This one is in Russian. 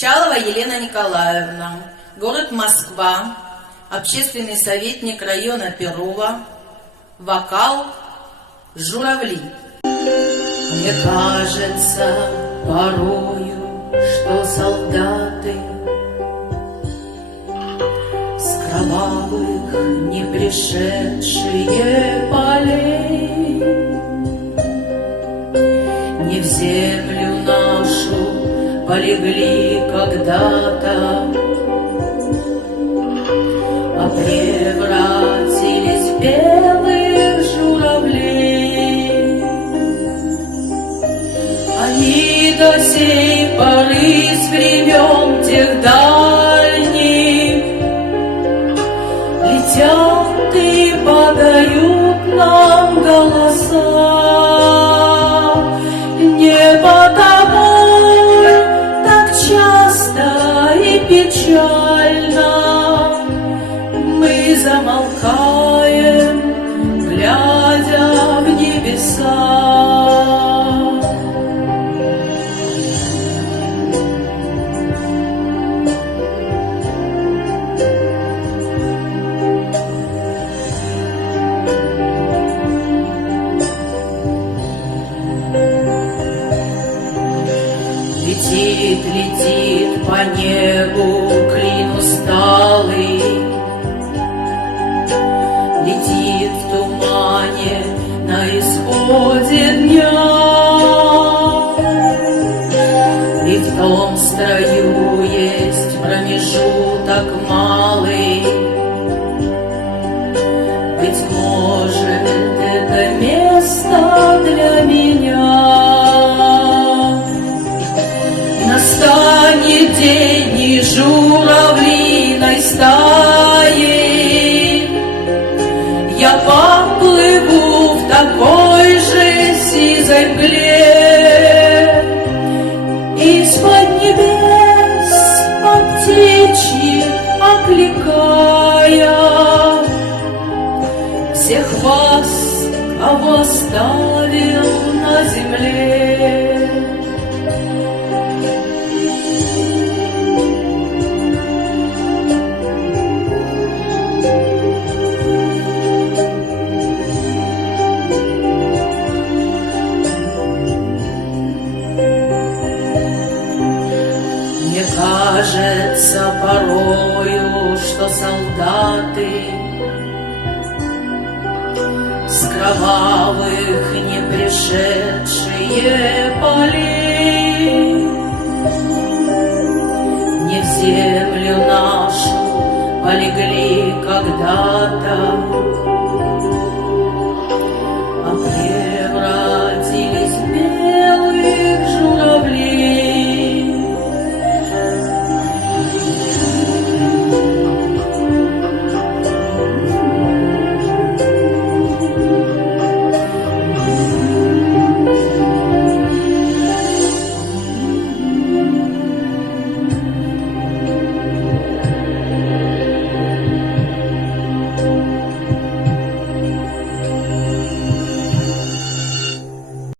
Чалова Елена Николаевна, город Москва, общественный советник района Перова, вокал «Журавли». Мне кажется порою, что солдаты с кровавых не пришедшие полей не в землю нашу полегли когда-то, а превратились в белых журавлей. Они до сей поры с времен тех дальних летят и подают нам голоса. Не потому так часто и печально мы замолкаем, глядя в небеса. Летит, летит по небу клин усталый, летит в тумане на исходе дня. И в том строю есть промежуток малый. Быть может, это место для меня. Настанет день и журавлиной стаи я поплыву в такой же сизой мгле, из-под небес по птичьи окликая всех вас, кого оставил на земле. Мне кажется порою, что солдаты с кровавых не пришедшие полей не в землю нашу полегли когда-то,